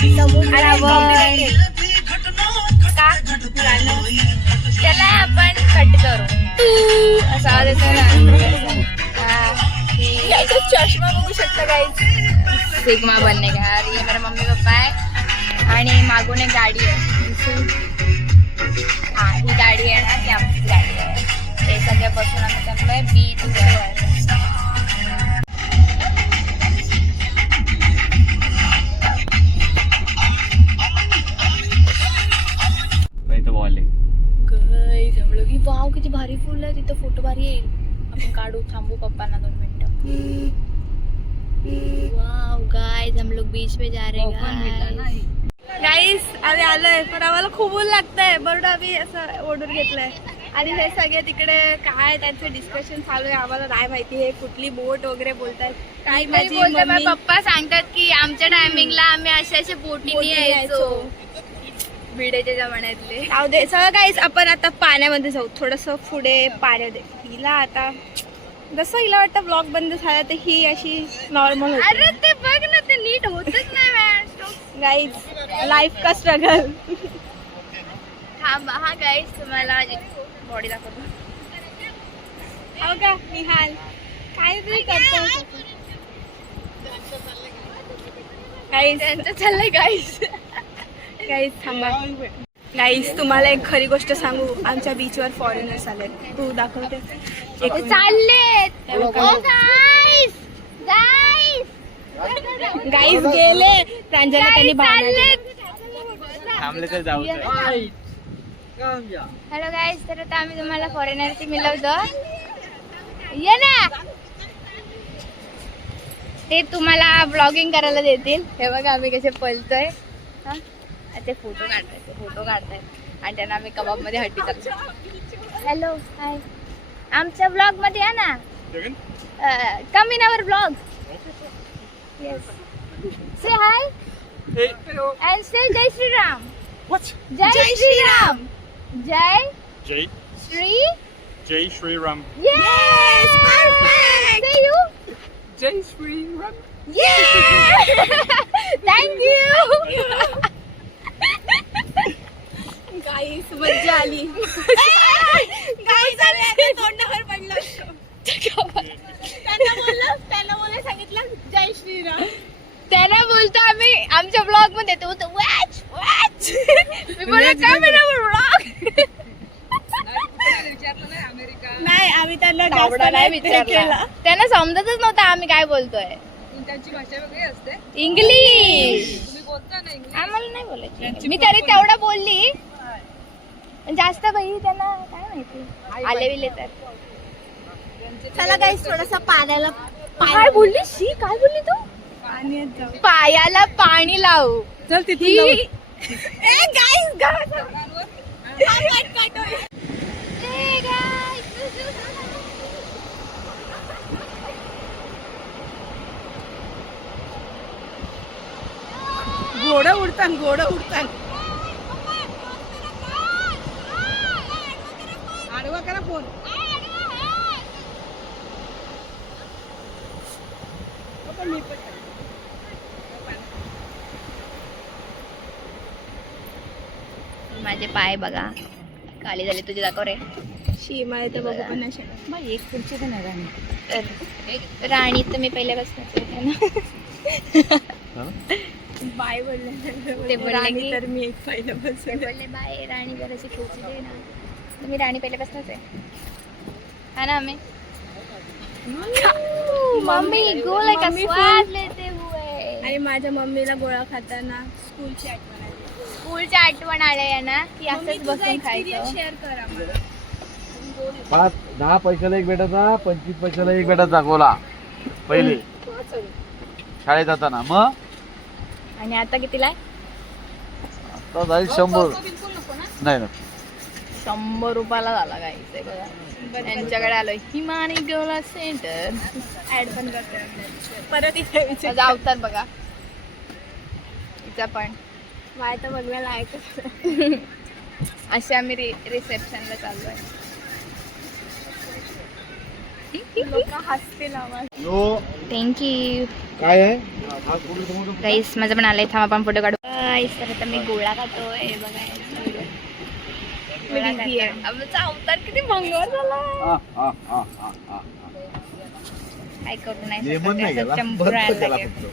समुद्रावर त्याला आपण कट करू असा आवाज येतो ना. चष्मा बघू शकता गाईस. सिग्मा बनने का यार. ये मेरा मम्मी पप्पा है आणि मागून एक गाडी आहे. हा ही गाडी आहे ना ती आमची गाडी आहे. ते सगळे बसून आम्ही चाललोय बीचवर. वाव किती भारी फुल आहे तिथं. फोटो भारी येईल. आपण काढू. थांबू पप्पांना 2 मिनिटं. वाव गाइस हम लोग बीच पे जा रहे हैं. गाइस आम्ही आलोय पण आम्हाला खूप ऊन लागतंय बरोबर. आम्ही असं ओढून घेतलंय आणि हे सगळे तिकडे काय त्यांचं डिस्कशन चालू आहे आम्हाला नाही माहिती. हे कुठली बोट वगैरे बोलतात. काही माझे पप्पा सांगतात की आमच्या टायमिंगला आम्ही अशा बोटीने यायचो भिडेच्या जमान्यातले. जाऊ दे सगळं काहीच. आपण आता पाण्यामध्ये जाऊ थोडस पुढे पाण्यात. हिला आता जसं हिला वाटतं ब्लॉग बंद झाला तर ही अशी नॉर्मल होती. अरे ते बघ ना ते नीट होतच नाही गाईज. लाईफ का स्ट्रगल. हा गाईज तुम्हाला बॉडी दाखवतो. हो का निहाल काय तरी करतो गाईज. त्यांचं चाललंय गाईज. गाईज थांबा. गाईज तुम्हाला एक खरी गोष्ट सांगू. आमच्या बीचवर फॉरेनर्स आले. तू दाखवते चालले गाईज गेले. प्रांजला त्यांनी थांबले तर जाऊ. Hello guys. तर आता आम्ही तुम्हाला फॉरेनरची मिळवतो. ये ना ते तुम्हाला ब्लॉगिंग करायला देतील. हे बघा आम्ही कसे पळतोय. ते फोटो काढतायत आणि त्यांना आम्ही कबाब मध्ये हड्डी करतो. Hello hi. आमच्या ब्लॉग मध्ये या ना. Come in our blog. Yes say hi and say जय श्रीराम. जय श्रीराम. जय Shriram. Yes perfect. Say you जय श्रीराम. Thank you guys. मज्जा आली गाईस. आम्ही तोंडावर पडलो. त्यांना बोलला सांगितलं जय श्रीराम. त्यांना बोलतो आम्ही आमच्या ब्लॉग मध्ये. तो वॅच वॅच. मी बोललो का मेरा ब्लॉग. नाही आम्ही त्यांना नाही विचारला. त्यांना समजतच नव्हतं आम्ही काय बोलतोय. त्यांची भाषा वेगळी असते. इंग्लिश. तुम्ही बोलता ना इंग्लिश. आम्हाला नाही बोलायची. मी तरी तेवढा बोलली. जास्त बाई त्यांना काय माहिती आले विले तर. चला गाईस थोडस पाण्याला. काय बोलली शी. काय बोलली तू. पायाला पाणी लावू. चल तिथे घोडं उडतान. आडवा करा फोन. माझे पाय बघा काळी झाली. तुझे दाखव रे. शी मला तर बघू पण नाही शकत. एक खुर्ची तर नाही राणी. राणी तर मी पहिल्यापासून बाय बोलले. ते बोलले तर मी एक पहिल्यापासून बोलले बाय राणी जराशी खुर्ची दे ना. तर मी राणी पहिल्यापासूनच आहे हा ना. आम्ही मम्मी गोला का स्वाद लेते हुए. आणि माझ्या मम्मीला गोळा खाताना स्कूलची आठवण आली. स्कूलची आठवण आली ना की असंच बसून खायचं. शेअर करा मला. 5-10 पैशाला एक भेटायचा. 25 पैशाला एक भेटायचा गोला पहिले शाळेत जाताना. मग आणि आता कितीला आहे. आता जाईल 100. नाही ना 100 रुपयाला झाला गाईस. बघा त्यांच्याकडे आलोय हिमानी गोला सेंटर. ऍड पण करते परत इथे अवतार बघा तिचा पण. माझ्या तर बघायला ऐकत. असे आम्ही रिसेप्शनला चाललोय. हसतील आवाज. थँक्यू काय आहे गाईस. माझं पण आलंय. थांबा आपण फोटो काढू. तर आता मी गोळा खातोय बघा गोळा खातोय. आमचा अवतार किती भंगार झाला. काय करू नाही लेमन शकत, नाही असं गेला चंपू बर्फ राहायला गेला लागेल. फक्त